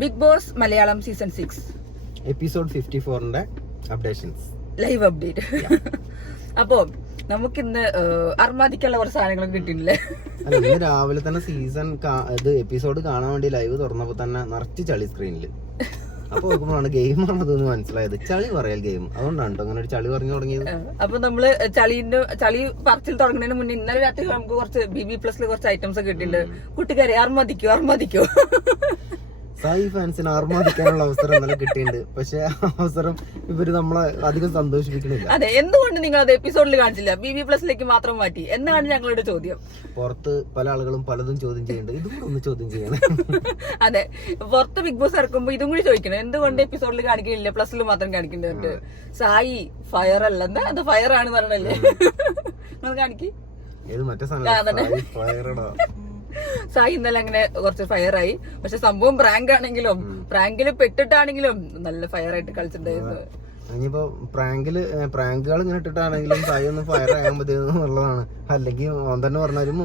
Big Boss Malayalam season 6 episode 54ന്റെ updations, live update. അപ്പോ നമുക്കിന്ന് അർമാദിക്കുള്ള കുറച്ച് സാധനങ്ങളൊക്കെ കിട്ടിയിട്ടില്ലേ? അല്ല, ഇന്ന് രാവിലെ തന്നെ സീസൺ ഇത് എപ്പിസോഡ് കാണാൻ വേണ്ടി ലൈവ് തുറന്നപ്പോ തന്നെ നിറച്ച് ചളി സ്ക്രീനിൽ. അപ്പൊ നോക്കുമ്പോഴാണ് ഗെയിമാണ് അതൊന്ന് മനസ്സിലായത്. ചളി പറയൽ ഗെയിം, അതുകൊണ്ടാണ് കേട്ടോ അങ്ങനെ ഒരു ചളി പറഞ്ഞു തുടങ്ങിയത്. അപ്പൊ നമ്മള് ചളി പറച്ചിൽ തുടങ്ങുന്നതിന് മുന്നേ ഇന്നലെ രാത്രി നമുക്ക് കുറച്ച് BB+ല് കുറച്ച് ഐറ്റംസ് ഒക്കെ കിട്ടിയിട്ടുണ്ട്. കൂട്ടുകാരെ അർമാദിക്കോ സായി ഫാൻസിന് ആർമാദിക്കാനുള്ള അവസരം ഇന്നലെ കിട്ടിയിട്ടുണ്ട്. പക്ഷെ അവസരം ഇവര് നമ്മളെ അധികം സന്തോഷിപ്പിക്കണില്ല. അതെ, എന്തുകൊണ്ട് നിങ്ങൾ അത് എപ്പിസോഡിൽ കാണിച്ചില്ല, BB+ലേക്ക് മാത്രം മാറ്റി എന്നാണ് ഞങ്ങളുടെ ചോദ്യം. പുറത്ത് പല ആളുകളും പലതും ചോദ്യം ചെയ്യുന്നുണ്ട്, ഇതും കൂടെ ഒന്ന് ചോദ്യം ചെയ്യണം. അതെ, പുറത്ത് ബിഗ് ബോസ് ഇറക്കുമ്പോ ഇതും കൂടി ചോദിക്കണം, എന്തുകൊണ്ട് എപ്പിസോഡിൽ കാണിക്കുന്നില്ല, പ്ലസിൽ മാത്രം കാണിക്കുന്നുണ്ട്. സായി ഫയർ അല്ല, എന്താ അത് ഫയർ ആണ് പറഞ്ഞല്ലേ? നിങ്ങൾ കാണിക്ക്. ഏത് മറ്റേ സാധനം ഫയറടാ. സായി ഇന്നലെ അങ്ങനെ കുറച്ച് ഫയറായി. പക്ഷെ സംഭവം പ്രാങ്ക് ആണെങ്കിലും പ്രാങ്കില് പെട്ടിട്ടാണെങ്കിലും നല്ല ഫയർ ആയിട്ട് കളിച്ചിട്ടുണ്ടായിരുന്നു. ഇനിയിപ്പോ പ്രാങ്കുകൾ ഇങ്ങനെ ഇട്ടിട്ടാണെങ്കിലും സായി ഒന്ന് ഫയർ ആയാൻ മതിയെന്നുള്ളതാണ്. അല്ലെങ്കിൽ ഓൻ തന്നെ പറഞ്ഞാലും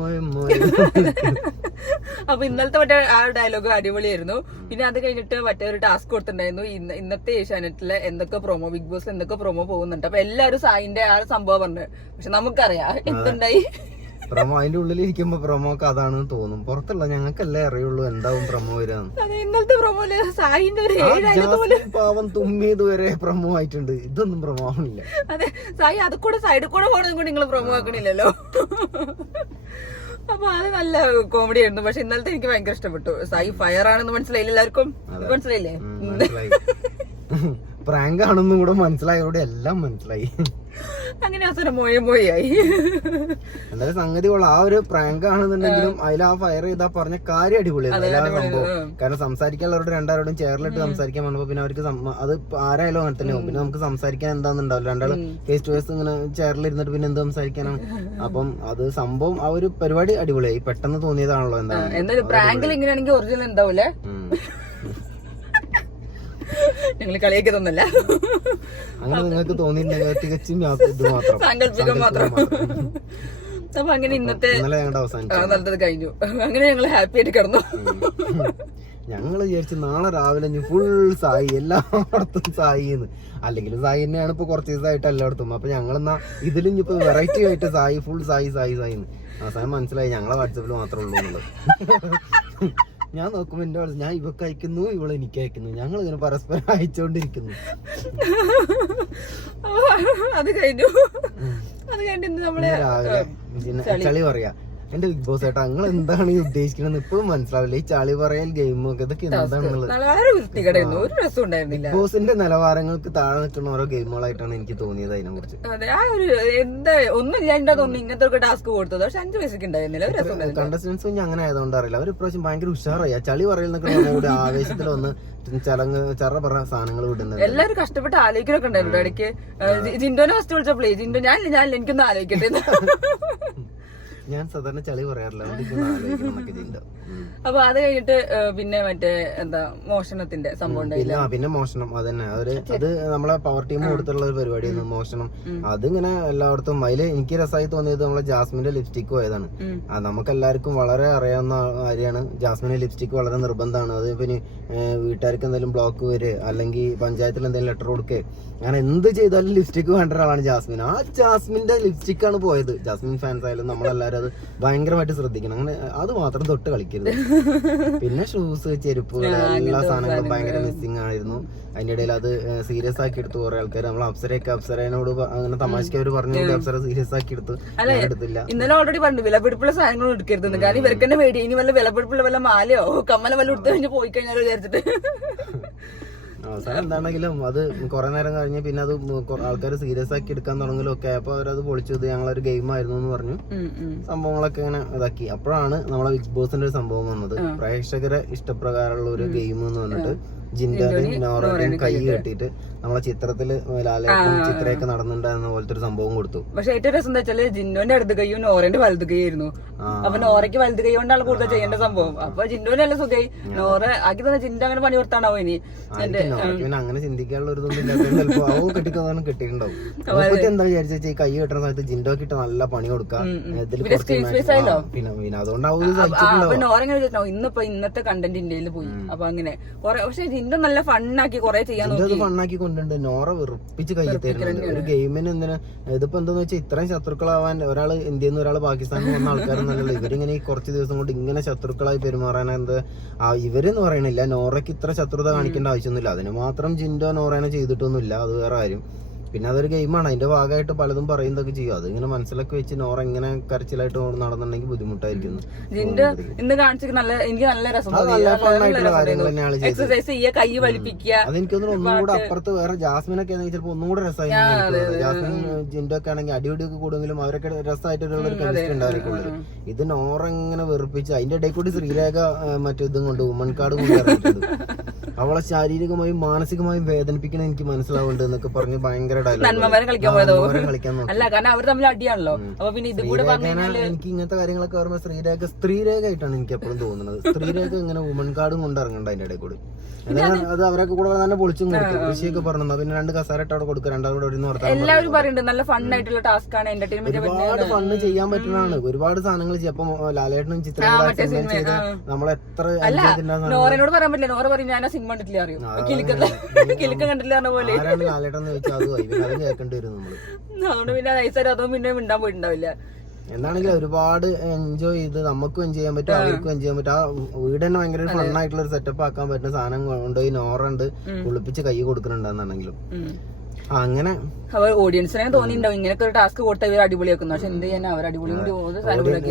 അപ്പൊ ഇന്നലത്തെ മറ്റേ ആ ഡയലോഗ് അടിപൊളിയായിരുന്നു. പിന്നെ അത് കഴിഞ്ഞിട്ട് മറ്റേ ഒരു ടാസ്ക് കൊടുത്തിട്ടുണ്ടായിരുന്നു. ഇന്നത്തെ ഏഷ്യാനെറ്റിലെ എന്തൊക്കെ പ്രൊമോ, ബിഗ് ബോസ് എന്തൊക്കെ പ്രൊമോ പോകുന്നുണ്ട്. അപ്പൊ എല്ലാരും സായിന്റെ ആ സംഭവം പറഞ്ഞു. പക്ഷെ നമുക്കറിയാം എന്തുണ്ടായി. പ്രൊമോ അതിന്റെ ഉള്ളിൽ ഇരിക്കുമ്പോ പ്രൊമോക്ക് അതാണെന്ന് തോന്നും. പുറത്തുള്ള ഞങ്ങൾക്കല്ലേ അറിയുള്ളൂ എന്താവും പ്രൊമോ വരാന്ന്. ഇന്നലത്തെ പ്രൊമോയില് സായിന്റെ ഒരു പാവം തുമ്മിയത് വരെ പ്രൊമോ ആയിട്ടുണ്ട്. ഇതൊന്നും പ്രൊമോ ആവണില്ല. അതെ, സായി അത് കൂടെ സൈഡിൽ കൂടെ പോകണമെന്നും കൂടി നിങ്ങൾ പ്രൊമോ ആക്കണില്ലല്ലോ. അപ്പൊ അത് നല്ല കോമഡി ആയിരുന്നു. പക്ഷെ ഇന്നലത്തെ എനിക്ക് ഭയങ്കര ഇഷ്ടപ്പെട്ടു. സായി ഫയർ ആണെന്ന് മനസ്സിലായില്ല എല്ലാവർക്കും? മനസ്സിലായില്ലേ? പ്രാങ്ക് ആണെന്നും കൂടെ മനസ്സിലായതോടെ എല്ലാം മനസ്സിലായി. അങ്ങനെ അവസരം മോയായി. എന്തായാലും സംഗതി കൊള്ളാം. ആ ഒരു പ്രാങ്ക് ആണെന്നുണ്ടെങ്കിലും അതിൽ ആ ഫയർ ചെയ്താ പറഞ്ഞ കാര്യം അടിപൊളിയായിരുന്നു സംഭവം. കാരണം സംസാരിക്കാനുള്ളവരോട് രണ്ടാളോടും ചേർന്നിട്ട് സംസാരിക്കാൻ വന്നപ്പോ പിന്നെ അവർക്ക് അത് ആരായാലും അങ്ങനെ തന്നെ. പിന്നെ നമുക്ക് സംസാരിക്കാൻ എന്താന്നുണ്ടാവില്ല. രണ്ടാളും ഫേസ് ടു ഫേസ് ഇങ്ങനെ ചേറിലിരുന്നിട്ട് പിന്നെ എന്ത് സംസാരിക്കാനാണ്. അപ്പം അത് സംഭവം ആ ഒരു പരിപാടി അടിപൊളിയായി. പെട്ടെന്ന് തോന്നിയതാണല്ലോ. എന്തായാലും പ്രാങ്കിൽ ഇങ്ങനെയാണെങ്കിൽ ഒറിജിനൽ എന്താവൂലേ? ഞങ്ങള് കളിയൊക്കെ തോന്നല്ല, അങ്ങനെ നിങ്ങൾക്ക് തോന്നിയിട്ടുണ്ടെങ്കിൽ തികച്ചും ഇത് മാത്രം സാങ്കല്പികം മാത്രം. അപ്പൊ അങ്ങനെ ഇന്നത്തെ നല്ലത് കഴിഞ്ഞു. അങ്ങനെ ഞങ്ങള് ഹാപ്പി ആയിട്ട് കിടന്നു. ഞങ്ങള് വിചാരിച്ചു നാളെ രാവിലെ ഫുൾ സായി, എല്ലായിടത്തും സായിന്ന്. അല്ലെങ്കിലും സായി തന്നെയാണ് ഇപ്പൊ കുറച്ച് ദിവസമായിട്ട് എല്ലായിടത്തും. അപ്പൊ ഞങ്ങളെന്നാ ഇതിലും ഇപ്പൊ വെറൈറ്റി ആയിട്ട് സായി, ഫുൾ സായിന്ന്. അവസാനം മനസ്സിലായി ഞങ്ങളെ വാട്സപ്പിൽ മാത്രമേ ഉള്ളൂ എന്നുള്ളത്. ഞാൻ നോക്കുമ്പോ എന്റെ ഞാൻ ഇവക്ക് അയക്കുന്നു, ഇവളെ എനിക്ക് അയക്കുന്നു, ഞങ്ങൾ ഇങ്ങനെ പരസ്പരം അയച്ചോണ്ടിരിക്കുന്നു. അത് കഴിഞ്ഞു നമ്മള് രാവിലെ ചളി പറയാ. എന്റെ ബിഗ് ബോസ് ഏട്ടാ നിങ്ങൾ എന്താണ് ഈ ഉദ്ദേശിക്കുന്നത് ഇപ്പോഴും മനസ്സിലാവില്ല. ഈ ചളി പറയൽ ഗെയിമൊക്കെ ഇതൊക്കെ എന്താണെന്നുള്ളത് ബിഗ് ബോസിന്റെ നിലവാരങ്ങൾക്ക് താഴെ നിൽക്കുന്ന ഓരോ ഗെയിമുകളായിട്ടാണ് എനിക്ക് തോന്നിയത് അതിനെ കുറിച്ച്. ഇങ്ങനത്തെ ടാസ്ക് കൊടുത്തത്. പക്ഷെ 5 വയസ്സൊക്കെ ഉണ്ടായിരുന്നില്ല. കണ്ടസ്റ്റൻസ് അങ്ങനെ ആയതുകൊണ്ട് അറിയില്ല. അവർ ഇപ്രാവശ്യം ഭയങ്കര ഉഷാറായി. ചളി പറയുന്നൊക്കെ കൂടി ആവേശത്തിൽ വന്ന് ചറ പറഞ്ഞ സാധനങ്ങൾ വിടുന്നത്. എല്ലാരും കഷ്ടപ്പെട്ട് ആലോചിക്കലൊക്കെ ഉണ്ടായിരുന്നു ഇടയ്ക്ക്. ജിൻഡോനെ ഫസ്റ്റ് വിളിച്ചപ്പോഴേ ജിൻഡോ ഞാൻ എനിക്കൊന്ന് ആലോചിക്കട്ടെ. ഞാൻ സാധാരണ ചളി പറയാറില്ല. അപ്പൊ അത് കഴിഞ്ഞിട്ട് പിന്നെ മറ്റേ എന്താ മോഷണത്തിന്റെ സംഭവം പിന്നെ മോഷണം അതന്നെ അത് നമ്മളെ പവർ ടീം കൊടുത്തുള്ള ഒരു പരിപാടിയായിരുന്നു മോഷണം. അതിങ്ങനെ എല്ലായിടത്തും അതില് എനിക്ക് രസമായി തോന്നിയത് നമ്മളെ ജാസ്മിന്റെ ലിപ്സ്റ്റിക് പോയതാണ്. നമുക്ക് എല്ലാവർക്കും വളരെ അറിയാവുന്ന കാര്യമാണ്. ജാസ്മിന്റെ ലിപ്സ്റ്റിക് വളരെ നിർബന്ധമാണ്. അത് പിന്നെ വീട്ടുകാർക്ക് എന്തെങ്കിലും ബ്ലോക്ക് വരെ അല്ലെങ്കിൽ പഞ്ചായത്തിൽ എന്തെങ്കിലും ലെറ്റർ കൊടുക്കേ അങ്ങനെ എന്ത് ചെയ്താലും ലിപ്സ്റ്റിക് വേണ്ട ഒരാളാണ് ജാസ്മിൻ. ആ ജാസ്മിന്റെ ലിപ്സ്റ്റിക് ആണ് പോയത്. ജാസ്മിൻ ഫാൻസ് ആയാലും നമ്മളെല്ലാരും അത് ഭയങ്കരമായിട്ട് ശ്രദ്ധിക്കണം. അങ്ങനെ അത് മാത്രം തൊട്ട് കളിക്കരുത്. പിന്നെ ഷൂസ്, ചെരുപ്പുകൾ, എല്ലാ സാധനങ്ങളും ഭയങ്കര മിസ്സിംഗ് ആയിരുന്നു. അതിന്റെ ഇടയിൽ അത് സീരിയസ് ആക്കി എടുത്തു കുറെ ആൾക്കാർ. നമ്മൾ അപ്സരയോട് അങ്ങനെ തമാശക്ക് അവർ പറഞ്ഞു അപ്സര സീരിയസ് ആക്കി എടുത്തില്ല. ഇന്നലെ ഓൾറെഡി പറഞ്ഞു വിലപിടിപ്പുള്ള സാധനങ്ങൾ എടുക്കരുത്. കാരണം ഇവർക്ക് തന്നെ പേടി ഇനി വല്ല വിലപിടിപ്പുള്ള വല്ല മാലയോ കമ്മല വല്ല എടുത്തു കഴിഞ്ഞ് പോയി കഴിഞ്ഞാൽ വിചാരിച്ചിട്ട്. അവസാനം എന്താണെങ്കിലും അത് കുറെ നേരം കഴിഞ്ഞ് പിന്നെ അത് ആൾക്കാർ സീരിയസ് ആക്കി എടുക്കാൻ തുടങ്ങലും ഒക്കെ. അപ്പൊ അവരത് പൊളിച്ചത് ഞങ്ങളൊരു ഗെയിം ആയിരുന്നു എന്ന് പറഞ്ഞു സംഭവങ്ങളൊക്കെ ഇങ്ങനെ ഇതാക്കി. അപ്പോഴാണ് നമ്മളെ ബിഗ് ബോസിന്റെ ഒരു സംഭവം വന്നത്. പ്രേക്ഷകരെ ഇഷ്ടപ്രകാരമുള്ള ഒരു ഗെയിം എന്ന് പറഞ്ഞിട്ട് ജിൻഡോയും നോറയുടെയും കൈ കെട്ടിയിട്ട് നമ്മളെ ചിത്രത്തില് ലാലേട്ടും ചിത്രയൊക്കെ നടന്നിട്ടുണ്ടായിരുന്ന പോലത്തെ ഒരു സംഭവം കൊടുത്തു. പക്ഷെ ഏറ്റവും രസം എന്താ വെച്ചാല് ജിൻഡോന്റെ അടുത്ത് കൈയും നോറന്റെ വലത് കൈയായിരുന്നു. അപ്പൊ നോറയ്ക്ക് വലുത് കൈ കൊണ്ടാണ് കൂടുതൽ ചെയ്യേണ്ട സംഭവം. അപ്പൊ ജിൻഡോന് നല്ല സുഖമായി. നോറ ആക്കി തന്നെ ജിൻഡോ അങ്ങനെ പണി കൊടുത്താണോ ഇനി അങ്ങനെ ചിന്തിക്കാനുള്ള ഒരു ഇതൊന്നും ഇല്ലാത്ത ചിലപ്പോ അവൻ കെട്ടിക്കൊന്നും കിട്ടിയിട്ടുണ്ടാവും. എന്താ വിചാരിച്ച കൈ കെട്ടുന്ന സമയത്ത് ജിൻഡോ കിട്ട നല്ല പണി കൊടുക്കാം. പിന്നെ അതുകൊണ്ടാവും നോറ ഇന്നിപ്പോ ഇന്നത്തെ കണ്ടന്റ് ഇന്ത്യയിൽ പോയി. അപ്പൊ അങ്ങനെ പക്ഷെ ജിൻഡോ നല്ല ഫണ്ണാക്കി കുറെ ചെയ്യാൻ ഫണ്ണാക്കി കൊണ്ടുണ്ട്. നോറ വെറുപ്പിച്ച് കൈ തരുന്നുണ്ട് ഒരു ഗെയിമിന്. എന്തിനാ ഇതിപ്പോ എന്താന്ന് വെച്ചാൽ ഇത്രയും ശത്രുക്കളാവാൻ ഒരാൾ ഇന്ത്യയിൽ നിന്ന് ഒരാൾ പാകിസ്ഥാനിൽ വന്ന ആൾക്കാരൊന്നല്ലല്ലോ. ഇവരിങ്ങനെ ഈ കുറച്ച് ദിവസം കൊണ്ട് ഇങ്ങനെ ശത്രുക്കളായി പെരുമാറാൻ എന്ത് ഇവരെന്ന് പറയണില്ല. നോറയ്ക്ക് ഇത്ര ശത്രുത കാണിക്കേണ്ട ആവശ്യമൊന്നുമില്ല. അതിന് മാത്രം ജിൻഡോ നോറേനെ ചെയ്തിട്ടൊന്നുമില്ല. അത് വേറെ കാര്യം. പിന്നെ അതൊരു ഗെയിമാണ്. അതിന്റെ ഭാഗമായിട്ട് പലതും പറയുന്നതൊക്കെ ചെയ്യും. അത് ഇങ്ങനെ മനസ്സിലൊക്കെ വെച്ച് നോറ ഇങ്ങനെ കരച്ചിലായിട്ട് നടന്നുണ്ടെങ്കിൽ ബുദ്ധിമുട്ടായിരിക്കും. ഇന്ന് കാണിച്ചിട്ട് നല്ല എനിക്ക് നല്ല രസം. എക്സസൈസ് ചെയ്യുക, കൈ വലിപ്പിക്കുക. അതെനിക്കൊന്നും ഒന്നും കൂടെ അപ്പുറത്ത് വേറെ ജാസ്മിനൊക്കെ ആണെങ്കിൽ ചിലപ്പോൾ ഒന്നും കൂടെ രസമായി. ജാസ്മിൻ ജിൻഡോ ഒക്കെ ആണെങ്കിൽ അടിയൊടിയൊക്കെ കൂടുമെങ്കിലും അവരൊക്കെ രസമായിട്ടുള്ള ഒരു കെമിസ്ട്രി ഉണ്ടായിരിക്കുള്ളൂ. ഇത് നോറ ഇങ്ങനെ വെറുപ്പിച്ച് അതിന്റെ ഇടയിൽ കൂടി ശ്രീരേഖ മറ്റേതും കൊണ്ട് ഉമ്മൻ കാർഡ് കൊണ്ട് ഇറങ്ങിയിട്ടുണ്ട്. അവളെ ശാരീരികമായും മാനസികമായും വേദനിപ്പിക്കണം എനിക്ക് മനസ്സിലാവുന്നുണ്ട് എന്നൊക്കെ പറഞ്ഞ് ഭയങ്കര കളിക്കാൻ അല്ല കാരണം അവർ തമ്മിൽ അടിയാണല്ലോ. അപ്പൊ പിന്നെ ഇത് കൂടെ എനിക്ക് ഇങ്ങനത്തെ കാര്യങ്ങളൊക്കെ പറയുമ്പോൾ സ്ത്രീരേഖ ആയിട്ടാണ് എനിക്ക് എപ്പോഴും തോന്നുന്നത്. സ്ത്രീരേഖ ഇങ്ങനെ വുമൺ കാർഡും കൊണ്ട് ഇറങ്ങണ്ട അതിന്റെ ഇടയിൽ കൂടി. അത് അവരൊക്കെ കൂടെ തന്നെ പൊളിച്ചും കൊടുക്കും. കൃഷിയൊക്കെ പറഞ്ഞു പിന്നെ 2 കസാര ഇട്ട് അവിടെ കൊടുക്കുക. രണ്ടാളും കൂടെ എല്ലാവരും പറയുന്നുണ്ട് നല്ല ഫൺ ആയിട്ടുള്ള ടാസ്ക് ആണ്. എന്റർടൈൻമെന്റ് ഒരുപാട് ഫണ്ണ് ചെയ്യാൻ പറ്റുന്നതാണ്. ഒരുപാട് സാധനങ്ങൾ ചെയ്യപ്പം ലാലേട്ടനും ചിത്രം ചെയ്ത് നമ്മളെത്ര നോറനോട് പറയാൻ പറ്റില്ല. നോറ പറയും ഞാൻ സിനിമ കണ്ടിട്ടില്ല അറിയും കിലുക്ക കണ്ടില്ല പറഞ്ഞ പോലെ. ആരാണ് ലാലേട്ടൻ ചോദിച്ചാൽ അത് കേൾക്കേണ്ടി വരും നമ്മള്. അതുകൊണ്ട് പിന്നെ നൈസായിട്ട് അതും പിന്നെ മിണ്ടാൻ പോയിട്ടുണ്ടാവില്ല. എന്താണെങ്കിലും ഒരുപാട് എൻജോയ് ചെയ്ത് നമുക്കും എൻജോയ് ചെയ്യാൻ പറ്റും, അവർക്കും എൻജോയ് ചെയ്യാൻ പറ്റും. ആ വീട് തന്നെ ഭയങ്കര ഫണ്ണായിട്ടുള്ള ഒരു സെറ്റപ്പ് ആക്കാൻ പറ്റുന്ന സാധനം കൊണ്ടുപോയി നോറുണ്ട് കുളിപ്പിച്ച് കൈ കൊടുക്കുന്നുണ്ടെന്നാണെങ്കിലും അങ്ങനെ ഓഡിയൻസിനെ തോന്നിണ്ടാവും ഇങ്ങനത്തെ ഒരു ടാസ്ക് കൊടുത്ത ഇവർ അടിപൊളിയാക്കുന്നു. പക്ഷെ എന്ത് ചെയ്യാൻ അവർ അടിപൊളി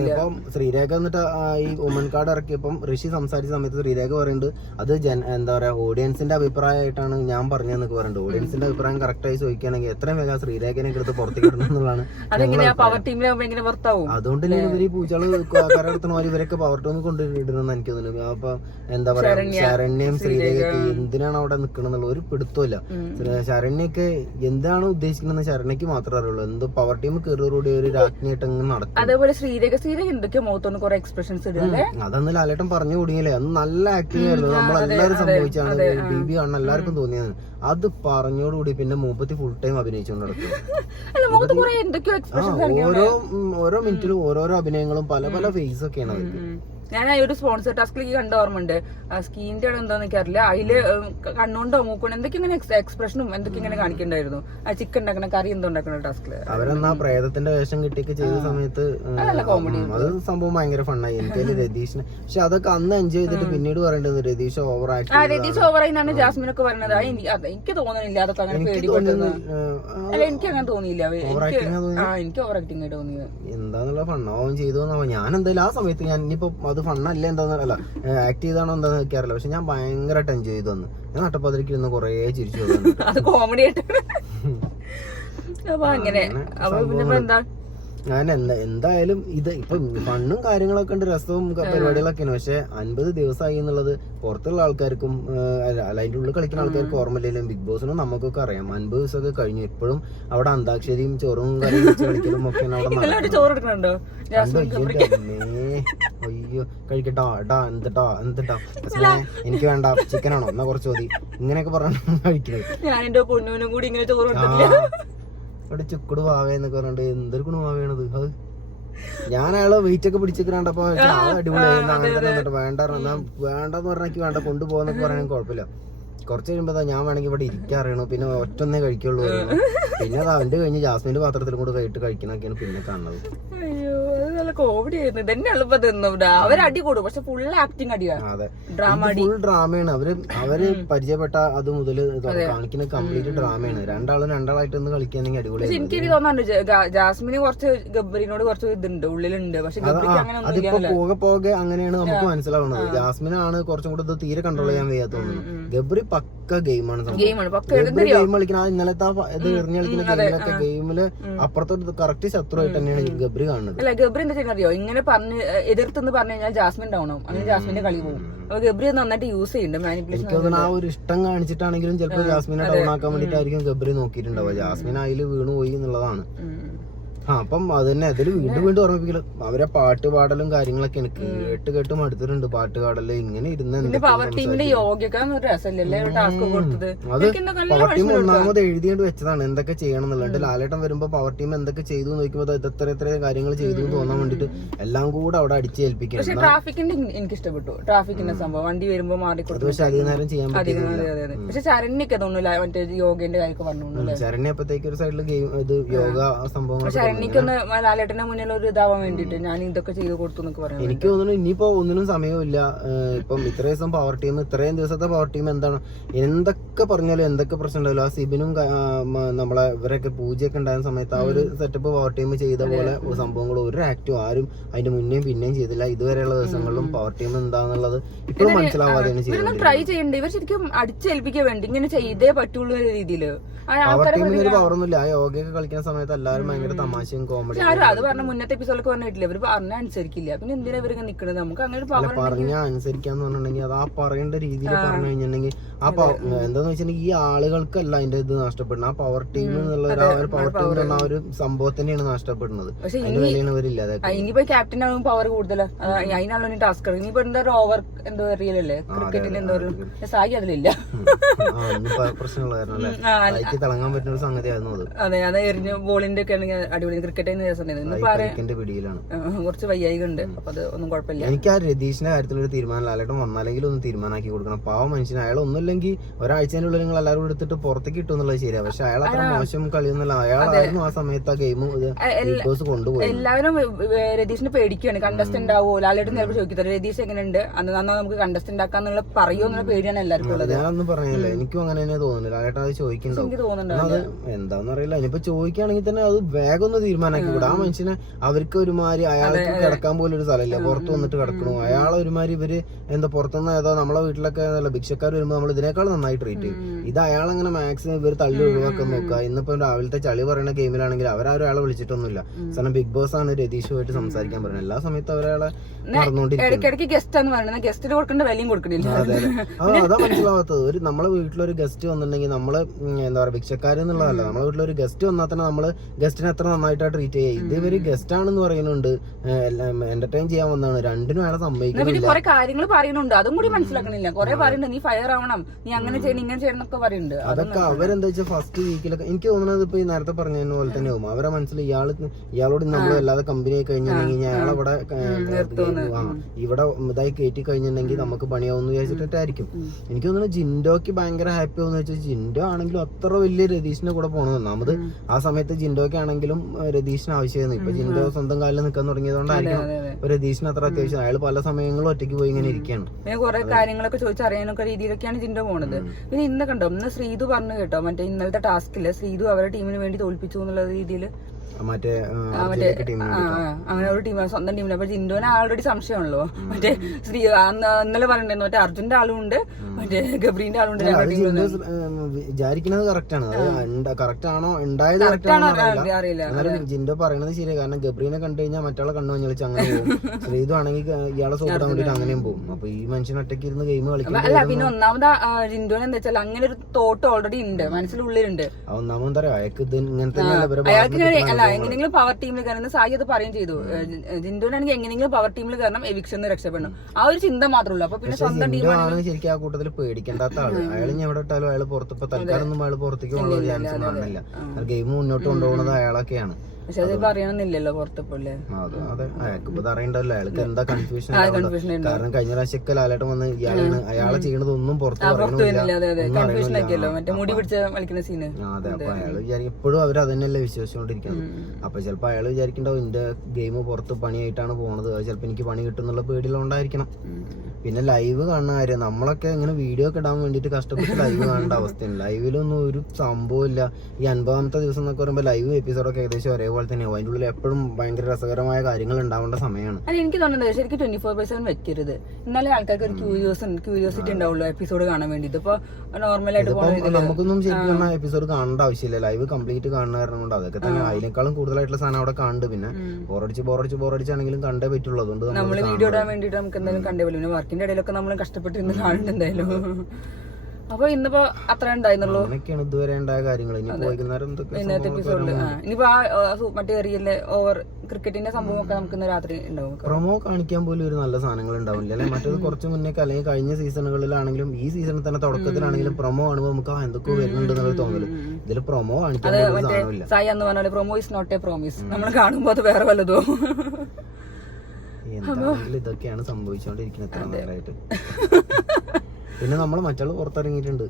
ഇപ്പം ശ്രീരേഖ എന്നിട്ട് ഈ വുമൺ കാർഡ് ഇറക്കിയപ്പം ഋഷി സംസാരിച്ച സമയത്ത് ശ്രീരേഖ പറയുന്നുണ്ട് അത് എന്താ പറയാ ഓഡിയൻസിന്റെ അഭിപ്രായമായിട്ടാണ് ഞാൻ പറഞ്ഞതെന്നൊക്കെ പറയുന്നുണ്ട്. ഓഡിയൻസിന്റെ അഭിപ്രായം കറക്റ്റ് ആയി ചോദിക്കുകയാണെങ്കിൽ എത്രയും വേഗം ശ്രീരേഖനെ എടുത്ത് പുറത്തേക്ക് ഇടണം എന്നുള്ളതാണ്. അതുകൊണ്ട് തന്നെ ഇവര് ഈ പൂച്ചകള് കരകടത്തണമാര് ഇവരൊക്കെ പവർ ടീമിൽ കൊണ്ടിടണമെന്ന് എനിക്ക് തോന്നുന്നു. അപ്പൊ എന്താ പറയാ ശരണ്യം ശ്രീരേഖയ്ക്ക് എന്തിനാണ് അവിടെ നിൽക്കണം എന്നുള്ള ഒരു പിടുത്തമില്ല. ശരണ്യൊക്കെ എന്താണ് ഉദ്ദേശിക്കുന്നത് ശരണയ്ക്ക് മാത്രമേ അറിയുള്ളൂ. എന്തോ പവർ ടീം കയറിയോടുകൂടി ഒരു രാജ്ഞിയായിട്ട് അങ്ങനെ നടക്കും. അതേപോലെ ശ്രീരേഖ എന്തൊക്കെയോ മുഖത്തോണ്ട് കുറെ എക്സ്പ്രഷൻസ് ഇടുകയല്ലേ. അതന്ന് ലാലേട്ടൻ പറഞ്ഞു കൂടിയല്ലേ. അന്ന് നല്ല ആക്ടിങ് ആയിരുന്നു. നമ്മളെല്ലാരും സംഭവിച്ചാണ് ബിബി കാണാൻ എല്ലാവർക്കും തോന്നിയത്. അത് പറഞ്ഞോടുകൂടി പിന്നെ മൂപ്പത്തി ഫുൾ ടൈം അഭിനയിച്ചുകൊണ്ട് നടക്കും. ഓരോ മിനിറ്റിലും ഓരോരോ അഭിനയങ്ങളും പല പല ഫേസ് ഒക്കെയാണ് അവർക്ക്. ഞാൻ ഒരു സ്പോൺസർ ടാസ്കിലേക്ക് കണ്ട ഓർമ്മയുണ്ട്. സ്കീനിന്റെ അവിടെ എന്താന്ന് എനിക്കറിയില്ല. അതില് കണ്ണുകൊണ്ടോ മൂക്കൊണ്ടോ എന്തൊക്കെ ഇങ്ങനെ എക്സ്പ്രഷനും എന്തൊക്കെ ഇങ്ങനെ കാണിക്കണ്ടായിരുന്നു. ആ ചിക്കൻ ഉണ്ടാക്കണ കറി എന്തോ ഉണ്ടാക്കണ ടാസ്കില് അവരെന്നാ പ്രേതത്തിന്റെ വേഷം കിട്ടിയൊക്കെ ചെയ്ത സമയത്ത് കോമഡി അത് സംഭവം ഭയങ്കര ഫണ്ണായി. എനിക്കതിൽ രതീഷിന് പക്ഷെ അതൊക്കെ അന്ന് എൻജോയ് ചെയ്തിട്ട് പിന്നീട് പറയേണ്ടത് രതീഷ് ഓവർ രതീഷ് ഓവറായി എന്നാണ് ജാസ്മിനൊക്കെ പറയുന്നത്. എനിക്ക് തോന്നുന്നില്ല അതൊക്കെ അങ്ങനെ പേടിപ്പെടുന്നത്. അല്ല എനിക്ക് അങ്ങനെ തോന്നിയില്ല. എനിക്ക് ഓവർ ആക്ടിങ് ആയിട്ട് തോന്നിയത് എന്താന്നുള്ള ഫണ്ണാവും ചെയ്തു. ഞാൻ എന്തായാലും ആ സമയത്ത് ഞാൻ ഇനിയിപ്പോ അത് ഫണ്ണല്ല എന്താന്നല്ല ആക്ട് ചെയ്താണോ എന്താന്ന് വെക്കാറില്ല. പക്ഷെ ഞാൻ ഭയങ്കരമായിട്ട് എൻജോയ് ചെയ്തു വന്ന്. ഞാൻ നട്ടപ്പാതിരിക്ക് ഇരുന്ന് കൊറേ ചിരിച്ചു. അത് കോമഡി ആയിട്ട് അപ്പൊ അങ്ങനെ എന്താ ഞാൻ എന്തായാലും ഇത് ഇപ്പൊ ഫണ്ണും കാര്യങ്ങളൊക്കെ ഉണ്ട്, രസവും പരിപാടികളൊക്കെയാണ്. പക്ഷെ 50 ദിവസമായി എന്നുള്ളത് പുറത്തുള്ള ആൾക്കാർക്കും അതിന്റെ ഉള്ളിൽ കളിക്കുന്ന ആൾക്കാർക്ക് ഓർമ്മയില്ലെങ്കിലും ബിഗ് ബോസിനും നമുക്കൊക്കെ അറിയാം. 50 ദിവസമൊക്കെ കഴിഞ്ഞു. ഇപ്പോഴും അവിടെ അന്താക്ഷരിയും ചോറും കറിയും വെച്ച് കളിക്കലും ഒക്കെയാണ് അവിടെ. അയ്യോ കഴിക്കട്ടോ ടാ എന്തിട്ടാ എനിക്ക് വേണ്ട ചിക്കനാണോ എന്നാ കുറച്ച് മതി ഇങ്ങനെയൊക്കെ പറഞ്ഞു കഴിക്കുന്നത്. അവിടെ ചുക്കുട് വാവേന്നൊക്കെ പറഞ്ഞിട്ട് എന്തൊരു ഗുണമാവേണത്. അത് ഞാൻ അയാള് വെയിറ്റ് ഒക്കെ പിടിച്ചിട്ട് അടിപൊളിയായിരുന്നു. അങ്ങനെ തന്നെ എന്നിട്ട് വേണ്ടെന്ന് പറഞ്ഞാൽ വേണ്ട കൊണ്ടുപോകാന്നൊക്കെ പറയാൻ കുഴപ്പമില്ല. കുറച്ച് കഴിയുമ്പോ ഞാൻ വേണമെങ്കിൽ ഇവിടെ ഇരിക്കാറിയണു. പിന്നെ ഒറ്റൊന്നേ കഴിക്കുള്ളൂ. പിന്നെ അത് അവന്റെ കഴിഞ്ഞ് ജാസ്മിന്റെ പാത്രത്തിലും കൂടെ കൈയിട്ട് കഴിക്കണൊക്കെയാണ് പിന്നെ കാണുന്നത്. അയ്യോ അത് നല്ല കോമഡി ആയിരുന്നു. ഇതന്നെ എളുപ്പം അവരടി കൂടും പക്ഷെ ഫുൾ ആക്ടിങ് അടിയാണ്. അതെ ഫുൾ ഡ്രാമയാണ്. അവര് പരിചയപ്പെട്ട അത് മുതൽ കാണിക്കുന്ന കംപ്ലീറ്റ് ഡ്രാമയാണ്. രണ്ടാളായിട്ട് ഒന്ന് കളിക്കുകയാണെങ്കിൽ അടിപൊളി. എനിക്ക് തോന്നാറുണ്ട് ജാസ്മിന് കുറച്ച് ഗബ്ബറിനോട് കുറച്ച് ഇതുണ്ട് ഉള്ളിലുണ്ട്. പക്ഷെ അതിപ്പോ പോകെ അങ്ങനെയാണ് നമുക്ക് മനസ്സിലാവുന്നത്. ജാസ്മിനാണ് കുറച്ചും കൂടെ ഇത് തീരെ കൺട്രോൾ ചെയ്യാൻ വയ്യാത്ത തോന്നുന്നു. ഗബ്ബറി പക്ക ഗെയിമാണ്. ഗെയിം കളിക്കുന്ന ഇന്നലത്തെ ഇത് എറിഞ്ഞ് കളിക്കുന്ന ഗെയിമിലൊക്കെ ഗെയിമില് അപ്പുറത്തെ കറക്റ്റ് ശത്രുവായിട്ട് തന്നെയാണ് ഗബ്രി കാണുന്നത്. അല്ല ഗബ്രി എന്താ ചെയ്യുന്നറിയോ ഇങ്ങനെ പറഞ്ഞ് എതിർത്തെന്ന് പറഞ്ഞു കഴിഞ്ഞാൽ ജാസ്മിൻ ഡൗൺ ആവും. അങ്ങനെ ജാസ്മിന്റെ കളി പോകും. അപ്പൊ ഗബ്രി നന്നായിട്ട് യൂസ് ചെയ്യുന്നുണ്ട് മാനിപ്പുലേഷൻ. ആ ഒരു ഇഷ്ടം കാണിച്ചിട്ടാണെങ്കിലും ചിലപ്പോൾ ജാസ്മിനെ ഡൗൺ ആക്കാൻ വേണ്ടിട്ടായിരിക്കും ഗബ്രി നോക്കിയിട്ടുണ്ടാവുക. ജാസ്മിൻ അതിൽ വീണു പോയി എന്നുള്ളതാണ്. അപ്പം അത് തന്നെ അതിൽ വീണ്ടും വീണ്ടും ഓർമ്മിപ്പിക്കലും അവരെ പാട്ട് പാടലും കാര്യങ്ങളൊക്കെ എനിക്ക് കേട്ടും അടുത്തിട്ടുണ്ട് പാട്ട് പാടല് ഇങ്ങനെ ഇരുന്ന് പവർ ടീമിന്റെ യോഗക്കാന്ന് രസമല്ലേ ടാസ്ക് കൊടുത്തത്. അത് പവർ ടീം ഒന്നാമത് എഴുതിയോണ്ട് വെച്ചതാണ് എന്തൊക്കെ ചെയ്യണം എന്നുള്ളത്. ലാലേട്ടൻ വരുമ്പോ പവർ ടീം എന്തൊക്കെ ചെയ്തു നോക്കുമ്പോ ഇത് എത്ര കാര്യങ്ങൾ ചെയ്തു എന്ന് തോന്നാൻ വേണ്ടിട്ട് എല്ലാം കൂടെ അവിടെ അടിച്ചേൽപ്പിക്കണം. പക്ഷെ ട്രാഫിക്കിന്റെ എനിക്ക് ഇഷ്ടപ്പെട്ടു. ട്രാഫിക്കിന്റെ സംഭവം വണ്ടി വരുമ്പോ മാറിക്കൊടുത്തു. പക്ഷെ അധികം നേരം ചെയ്യാൻ പറ്റില്ല. പക്ഷെ ശരണ്യൊക്കെ തോന്നുന്നില്ല മറ്റേ യോഗന്റെ കാര്യമൊക്കെ പറഞ്ഞു. ശരണ്യ അപ്പത്തേക്ക് ഒരു സൈഡില് ഗെയിം ഇത് യോഗ സംഭവങ്ങൾ. ശരണ്യക്കൊന്ന് ലാലേട്ടന്റെ മുന്നിൽ ഒരു ഇതാവാൻ വേണ്ടിട്ട് ഞാൻ ഇതൊക്കെ ചെയ്ത് കൊടുത്തു എന്നൊക്കെ പറഞ്ഞു. എനിക്ക് തോന്നുന്നു ഇനിയിപ്പോ ഒന്നിനും സമയമില്ല. ഇപ്പം ഇത്ര ദിവസം പവർ ടീം ഇത്രയും ദിവസത്തെ പവർ ടീം എന്താണ് എന്തൊക്കെ പറഞ്ഞാലും എന്തൊക്കെ പ്രശ്നം ഉണ്ടാവില്ല. ആ സിബിനും നമ്മളെ ഇവരൊക്കെ പൂജയൊക്കെ ഉണ്ടായ സമയത്ത് ആ ഒരു സെറ്റപ്പ് പവർ ടീം ചെയ്ത പോലെ സംഭവങ്ങൾ ഒരു ആക്റ്റും ആരും അതിന്റെ മുന്നേയും പിന്നെയും ചെയ്തില്ല. ഇതുവരെയുള്ള ദിവസങ്ങളിലും പവർ ടീം എന്താന്നുള്ളത് ഇപ്പോഴും മനസ്സിലാവാതെയാണ് ചെയ്യുന്നത്. ട്രൈ ചെയ്യണ്ടേ ഇവർ ശരിക്കും അടിച്ചേൽപ്പിക്കാൻ വേണ്ടി ഇങ്ങനെ ചെയ്തേ പറ്റുള്ളൂ രീതിയില്. പവർ ടീമിന് ഒരു പവറൊന്നുമില്ല. ആ യോഗയൊക്കെ കളിക്കുന്ന സമയത്ത് എല്ലാവരും ഭയങ്കര തമാശയും കോമഡി. അത് പറഞ്ഞ മുന്നത്തെ എപ്പിസോഡൊക്കെ പറഞ്ഞിട്ടില്ല ഇവർ പറഞ്ഞ അനുസരിക്കില്ല. പിന്നെ എന്തിനാ ഇവരൊക്കെ നിക്കണത്? നമുക്ക് അങ്ങനെ പറഞ്ഞ അനുസരിക്കാന്ന് പറഞ്ഞിട്ടുണ്ടെങ്കിൽ അത് ആ പറയേണ്ട രീതിയിൽ പറഞ്ഞു കഴിഞ്ഞിട്ടുണ്ടെങ്കിൽ ആ എന്താന്ന് വെച്ചിട്ടുണ്ടെങ്കിൽ ഈ ആളുകൾക്കല്ല അതിന്റെ ഇത് നഷ്ടപ്പെടുന്നത്. ആ പവർ ടീം എന്നുള്ള പവർ ടീം എന്നുള്ള ആ ഒരു സംഭവം തന്നെയാണ് നഷ്ടപ്പെടുന്നത്. അതിന്റെ വിലയാണ് ഇവരില്ലാതെ. ഇനിയിപ്പോ ക്യാപ്റ്റൻ ആകുമ്പോൾ പവർ കൂടുതലാ. അതിനാണല്ലോ ടാസ്ക്. ഇനിയിപ്പോ എന്താ ഓവർ എന്തോ അറിയില്ലല്ലേ ക്രിക്കറ്റിൽ എന്തോ സായി അതിലില്ല. പ്രശ്നമുള്ള തിളങ്ങാൻ പറ്റുന്ന ഒരു സംഗതിയായിരുന്നു അത്. അതെ അത് എറിഞ്ഞ ബോളിന്റെ ഒക്കെ അടിപൊളി ക്രിക്കറ്റ് പിടിയിലാണ് കുറച്ച് വയ്യായിക ഉണ്ട്. അപ്പൊ അത് ഒന്നും കുഴപ്പമില്ല. എനിക്ക് ആ രതീഷിന്റെ കാര്യത്തിൽ ഒരു തീരുമാനം ലാലേട്ടൻ വന്നാലെങ്കിൽ ഒന്ന് തീരുമാനമാക്കി കൊടുക്കണം. പാവം മനുഷ്യൻ അയാൾ ഒന്നുമില്ലെങ്കിൽ ഒരാഴ്ചയുടെ ഉള്ളിൽ നിങ്ങൾ എല്ലാവരും എടുത്തിട്ട് പുറത്തേക്ക് കിട്ടും എന്നുള്ളത് ശരിയാ. പക്ഷെ അയാൾ അത്ര മോശം കളിയൊന്നുമല്ല. അയാളായിരുന്നു ആ സമയത്ത് ആ ഗെയിം ബിഗ് ബോസ് കൊണ്ടുപോയി. എല്ലാവരും രതീഷിന് പേടിക്കുകയാണ്. കണ്ടസ്റ്റന്റ് ആവോ ലാലേട്ടൻ ചിലപ്പോൾ ചോദിക്കുന്നത് രതീഷ് എങ്ങനെയുണ്ട് അന്ന് നമുക്ക് കണ്ടസ്റ്റന്റ് ആക്കാന്നുള്ള പറയോ എന്നുള്ള പേടിയാണ് എല്ലാവർക്കും ഉള്ളത്. ഞാനൊന്നും പറഞ്ഞില്ല. എനിക്കും അങ്ങനെ തന്നെ തോന്നുന്നു. ലാലേട്ടൻ അത് ചോദിക്കുന്നുണ്ടാവും. അത് എന്താന്ന് അറിയില്ല. ഇനിയിപ്പോ ചോദിക്കുകയാണെങ്കിൽ തന്നെ അത് വേഗം ഒന്ന് തീരുമാനമാക്കി കൂടെ. ആ മനുഷ്യനെ അവർക്ക് ഒരുമാതിരി അയാൾക്ക് കിടക്കാൻ പോലും ഒരു സ്ഥലമില്ല. പുറത്ത് വന്നിട്ട് കിടക്കണു. അയാളെ ഒരുമാതിരി ഇവര് എന്താ പുറത്തുനിന്ന് ഏതോ നമ്മളെ വീട്ടിലൊക്കെ ഭിക്ഷക്കാർ വരുമ്പോ നമ്മൾ ഇതിനേക്കാൾ നന്നായി ട്രീറ്റ് ചെയ്യും. ഇത് അയാളങ്ങനെ മാക്സിമം ഇവർ തള്ളി ഒഴിവാക്കാൻ നോക്കുക. ഇന്നിപ്പോ രാവിലത്തെ ചളി പറയുന്ന ഗെയിമിലാണെങ്കിൽ അവരൊരാളെ വിളിച്ചിട്ടൊന്നുമില്ല. കാരണം ബിഗ് ബോസ് ആണ് രതീഷുമായിട്ട് സംസാരിക്കാൻ പറയുന്നത്. എല്ലാ സമയത്തും അവരയാളെ അതാ മനസ്സിലാവാത്തത്. ഒരു നമ്മളെ വീട്ടിലൊരു ഗസ്റ്റ് വന്നിട്ടുണ്ടെങ്കിൽ നമ്മള് എന്താ പറയാ ഭിക്ഷക്കാര് എന്നുള്ളതല്ല. നമ്മളെ വീട്ടിലൊരു ഗസ്റ്റ് വന്നാൽ തന്നെ നമ്മള് ഗസ്റ്റിനെ എത്ര നന്നായിട്ടാണ് ട്രീറ്റ് ചെയ്യുക. ഇത് ഇവര് ഗസ്റ്റ് ആണെന്ന് പറയുന്നുണ്ട്, എന്റർടൈൻ ചെയ്യാൻ വന്നതാണ്. രണ്ടിനും അയാളെ സമ്മതിക്കുന്നില്ല. കുറെ കാര്യങ്ങൾ പറയുന്നുണ്ട്, അതും കൂടി മനസ്സിലാക്കണില്ല. കുറെ പറയുന്നുണ്ട് നീ ഫയർ ആവണം, നീ അങ്ങനെ ചെയ്യണം ഇങ്ങനെ ചെയ്യണം എന്നൊക്കെ പറയുന്നുണ്ട്. അതൊക്കെ അവരെന്താ വെച്ചാൽ ഫസ്റ്റ് വീക്കിലൊക്കെ എനിക്ക് തോന്നുന്നത് ഇപ്പൊ ഈ നേരത്തെ പറഞ്ഞ പോലെ തന്നെ ആവും. അവരെ മനസ്സിൽ ഇയാളോട് നമ്മൾ വല്ലാതെ കമ്പനി ആയി കഴിഞ്ഞിട്ടുണ്ടെങ്കിൽ അയാളവിടെ ഇവിടെ ഇതായി കയറ്റി കഴിഞ്ഞിട്ടുണ്ടെങ്കിൽ നമുക്ക് പണിയാവുന്ന വിചാരിച്ചിട്ടായിരിക്കും. എനിക്ക് തോന്നുന്നു ജിൻഡോക്ക് ഭയങ്കര ഹാപ്പി ആവുന്ന വെച്ചാൽ ജിൻഡോ ആണെങ്കിലും അത്ര വലിയ രതീഷിന്റെ കൂടെ പോകണം. ഒന്നാമത് ആ സമയത്ത് ജിൻഡോക്ക് ആണെങ്കിലും രതീഷിന് ആവശ്യമായിരുന്നു. ഇപ്പൊ ജിൻഡോ സ്വന്തം കാലിൽ നിൽക്കാൻ തുടങ്ങിയതുകൊണ്ടായിരിക്കും രതീഷിന് അത്ര അത്യാവശ്യം. അയാൾ പല സമയങ്ങളും ഒറ്റയ്ക്ക് പോയി ഇങ്ങനെ ഇരിക്കുകയാണ്. കുറെ കാര്യങ്ങളൊക്കെ ചോദിച്ചറിയാനൊക്കെ രീതിയിലൊക്കെയാണ് ജിൻഡോ പോണത്. പിന്നെ ഇന്ന് കണ്ടോ, ഇന്ന് ശ്രീതു പറഞ്ഞു കേട്ടോ, മറ്റേ ഇന്നലത്തെ ടാസ്കില് ശ്രീതു അവരുടെ ടീമിന് വേണ്ടി തോൽപ്പിച്ചു എന്നുള്ള രീതിയില് അങ്ങനെ ഒരു ടീം സ്വന്തം ടീമിന്. അപ്പൊ ജിൻഡോനെ ആൾറെഡി സംശയമാണല്ലോ. മറ്റേ ശ്രീ ഇന്നലെ പറഞ്ഞിട്ടുണ്ടായിരുന്നു മറ്റേ അർജുന്റെ ആളും ഉണ്ട്, മറ്റേ ഗബ്രീന്റെ ആളും ഉണ്ട്. വിചാരിക്കുന്നത് കറക്റ്റാണ്. കറക്റ്റ് ആണോ ഉണ്ടായത് അറിയില്ല. ജിൻഡോ പറയണത് ശരിയാണ്. കാരണം ഗബ്രീനെ കണ്ടു കഴിഞ്ഞാൽ മറ്റാളെ കണ്ണു മഞ്ഞളിച്ച് അങ്ങനെ പോകും. ശ്രീതു ആണെങ്കിൽ ഇയാളെ സോപ്പിടാൻ വേണ്ടിട്ട് അങ്ങനെയും പോകും. അപ്പൊ ഈ മനുഷ്യൻ ഒറ്റയ്ക്ക് ഇരുന്ന് ഗെയിം കളിക്കും. അല്ല പിന്നെ ഒന്നാമത് ജിൻഡോനെ എന്താ വെച്ചാൽ അങ്ങനെ ഒരു തോട്ട് ഓൾറെഡി ഉണ്ട്, മനസ്സിലുള്ളിലുണ്ട്. ഒന്നാമത് എന്താ പറയാ, അയാൾക്ക് ഇത് ഇങ്ങനത്തെ എങ്ങനെയെങ്കിലും പവർ ടീമിൽ കയറുന്ന സായി അത് പറയും ചെയ്തു. ജിൻഡോനാണെങ്കിൽ എങ്ങനെയെങ്കിലും പവർ ടീമിൽ കയറണം, എവിക്ഷൻ രക്ഷപ്പെടണം, ആ ഒരു ചിന്ത മാത്രമേ ഉള്ളൂ. അപ്പൊ പിന്നെ സ്വന്തം ടീമാണ് ശരിക്കും ആ കൂട്ടത്തിൽ പേടിക്കേണ്ടാത്ത ആള്. അയാൾ എവിടെ ഇട്ടാലും അയാൾ പുറത്ത് ഇപ്പൊ തൽക്കാലം അയാൾ പുറത്തേക്ക് പോകാനുള്ള ഒരു ചാൻസ് കാണില്ല. ഗെയിം മുന്നോട്ട് കൊണ്ടുപോകുന്നത് അയാളൊക്കെയാണ്. പക്ഷെ അത് പറയണമെന്നില്ലല്ലോ പുറത്തിപ്പോലെ. അതെ അയാൾക്ക് അറിയണ്ടല്ലോ അയാൾക്ക് എന്താ കൺഫ്യൂഷൻ. കാരണം കഴിഞ്ഞ പ്രാവശ്യമൊക്കെ ലാലേട്ടൻ വന്ന് ഇയാളാണ് അയാളെ ചെയ്യണതൊന്നും പുറത്ത് അതെ. അപ്പൊ അയാൾ വിചാരിക്കും എപ്പോഴും അവർ അതന്നെയല്ലേ വിശ്വസിച്ചുകൊണ്ടിരിക്കുന്നത്. അപ്പൊ ചിലപ്പോ അയാൾ വിചാരിക്കണ്ടാവും എന്റെ ഗെയിം പുറത്ത് പണിയായിട്ടാണ് പോണത്, ചിലപ്പോ എനിക്ക് പണി കിട്ടുന്നുള്ള പേടിയിലുണ്ടായിരിക്കണം. പിന്നെ ലൈവ് കാണുന്ന കാര്യം, നമ്മളൊക്കെ ഇങ്ങനെ വീഡിയോ ഒക്കെ ഇടാൻ വേണ്ടിട്ട് കഷ്ടപ്പെട്ട് ലൈവ് കാണേണ്ട അവസ്ഥയാണ്. ലൈവിലൊന്നും ഒരു സംഭവം ഇല്ല. ഈ 50ാമത്തെ ദിവസം എന്നൊക്കെ പറയുമ്പോൾ ലൈവ് എപ്പിസോഡൊക്കെ ഏകദേശം ഒരേപോലെ തന്നെയാവും. അതിൻ്റെ ഉള്ളിൽ എപ്പോഴും ഭയങ്കര രസകരമായ കാര്യങ്ങൾ ഉണ്ടാവേണ്ട സമയമാണ്. അല്ല എനിക്ക് തോന്നുന്നത് ശരിക്കും 24/7 വെക്കരുത്. എന്നാലേ ആൾക്കാർക്ക് ഒരു ക്യൂരിയോസിറ്റി ഉണ്ടാവുള്ളൂ എപ്പിസോഡ് കാണാൻ വേണ്ടിട്ട്. ഇപ്പൊ നോർമലായിട്ട് നമുക്കൊന്നും ശരിക്കും എപ്പിസോഡ് കാണേണ്ട ആവശ്യമില്ല. ലൈവ് കംപ്ലീറ്റ് കാണുന്ന കാരണം കൊണ്ട് അതൊക്കെ തന്നെ അതിനേക്കാളും കൂടുതലായിട്ടുള്ള സാധനം അവിടെ കണ്ട് പിന്നെ ബോറടിച്ചാണെങ്കിലും കണ്ടേ പറ്റുള്ളൂ. അതുകൊണ്ട് നമ്മൾ വീഡിയോ ഇടാൻ വേണ്ടിട്ട് നമുക്ക് എന്തായാലും കണ്ടേ പറ്റും. പിന്നെ വർക്കിന്റെ ഇടയിലൊക്കെ നമ്മൾ കഷ്ടപ്പെട്ടിരുന്ന് കാണുന്നുണ്ട് എന്തായാലും. അപ്പൊ ഇന്നിപ്പോ അത്ര ഉണ്ടായിരുന്നുള്ളൂ അങ്ങനെയൊക്കെയാണ് ഇതുവരെ ഉണ്ടായ കാര്യങ്ങൾ. ഇനി വൈകുന്നേരം ഇന്നത്തെ എപ്പിസോഡില്. ഇനിയിപ്പോ മറ്റേ റിയലിലെ ഓവർ ക്രിക്കറ്റിന്റെ സംഭവം ഒക്കെ നമുക്ക് ഇന്ന് രാത്രി ഉണ്ടാവും. പ്രൊമോ കാണിക്കാൻ പോലും ഒരു നല്ല സാധനങ്ങൾ ഉണ്ടാവില്ല അല്ലെ. മറ്റേത് കുറച്ച് മുന്നേ അല്ലെങ്കിൽ കഴിഞ്ഞ സീസണുകളിലാണെങ്കിലും ഈ സീസണിൽ തന്നെ തുടക്കത്തിലാണെങ്കിലും പ്രൊമോ കാണുമ്പോൾ നമുക്ക് എന്തൊക്കെ വരുന്നുണ്ട് എന്നുള്ള തോന്നല്. ഇതിൽ പ്രൊമോ കാണിക്കാൻ പോലും സാധനമില്ല. സായി എന്ന് പറഞ്ഞാൽ promo is not a promise. നമ്മൾ കാണുമ്പോ അത് വേറെ വല്ലതോ. എന്താണെങ്കിലും ഇതൊക്കെയാണ് സംഭവിച്ചുകൊണ്ടിരിക്കുന്നത് ഇത്ര നേരമായിട്ട്. പിന്നെ നമ്മള് മറ്റുള്ള പുറത്തിറങ്ങിയിട്ടുണ്ട്.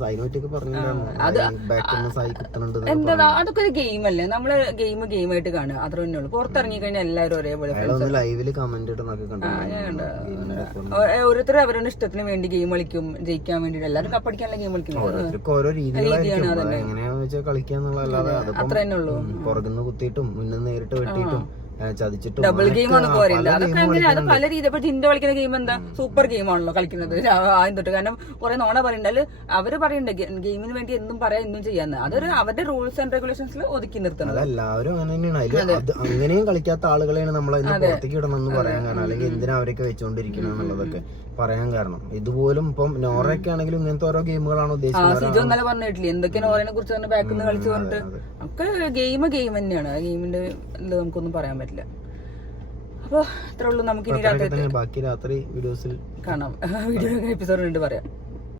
സൈനോറ്റൊക്കെ പറഞ്ഞിട്ടുണ്ടായിരുന്നു എന്താ അതൊക്കെ ഒരു ഗെയിം അല്ലേ. നമ്മള് ഗെയിമായിട്ട് കാണുക അത്ര തന്നെ ഉള്ളൂ. പുറത്തിറങ്ങി കഴിഞ്ഞാൽ എല്ലാവരും ഒരേപോലെ ലൈവില് കമന്റ് ഇടുന്നൊക്കെ കണ്ടു. ഓരോരുത്തർ അവരുടെ ഇഷ്ടത്തിന് വേണ്ടി ഗെയിം കളിക്കും, ജയിക്കാൻ വേണ്ടിട്ട്. എല്ലാവരും കപ്പടിക്കാനുള്ള ഗെയിം കളിക്കും. ഓരോ രീതിയാണ് എങ്ങനെയാന്ന് വെച്ചാൽ കളിക്കാന്നുള്ളതല്ലാതെ അത്ര തന്നെ ഉള്ളൂ. പുറകുന്ന് കുത്തിയിട്ടും മുന്നിൽ നേരിട്ട് വെട്ടിയിട്ടും ചതിച്ചിട്ടും ഡബിൾ ഗെയിം എന്നൊക്കെ പറയില്ല. അതൊക്കെ അങ്ങനെ അത് പല രീതി. ഇപ്പൊ ജിൻഡോ കളിക്കുന്ന ഗെയിം എന്താ സൂപ്പർ ഗെയിമാണല്ലോ കളിക്കുന്നത് ആദ്യം തൊട്ട്. കാരണം കുറെ നോണ പറയണ്ടല്ലോ. അവര് പറയണ്ട ഗെയിമിന് വേണ്ടി എന്തും പറയാം എന്തും ചെയ്യാന്ന്. അതൊരു അവരുടെ റൂൾസ് ആൻഡ് റെഗുലേഷൻസിൽ ഒതുക്കി നിർത്തുന്നത്. എല്ലാവരും അങ്ങനെ തന്നെയാണ്. അങ്ങനെയും കളിക്കാത്ത ആളുകളെയാണ് നമ്മളെ പുറത്തേക്ക് ഇടണം എന്ന് പറയാൻ കാരണം. അല്ലെങ്കിൽ എന്തിനാ അവരൊക്കെ വെച്ചോണ്ടിരിക്കണം എന്നുള്ളതൊക്കെ പറയാൻ കാരണം. ഇതുപോലും ഇപ്പം നോറയൊക്കെ ആണെങ്കിലും ഇങ്ങനത്തെ ഓരോ ഗെയിമുകളാണ് ഉദ്ദേശിക്കുന്നത്. സിജോ ഇന്നലെ പറഞ്ഞിട്ടില്ലേ എന്തൊക്കെ നോറയെ കുറിച്ച് തന്നെ ബാക്കിൽ നിന്ന് കളിച്ചു പറഞ്ഞിട്ട്. ഒക്കെ ഗെയിം തന്നെയാണ്. ഗെയിമിന്റെ ഇത് നമുക്കൊന്നും പറയാൻ പറ്റില്ല. അപ്പൊ ഇത്രേ ഉള്ളൂ. നമുക്ക് ഇനി ബാക്കി രാത്രി വീഡിയോസിൽ കാണാം. വീഡിയോ എപ്പിസോഡ് പറയാം.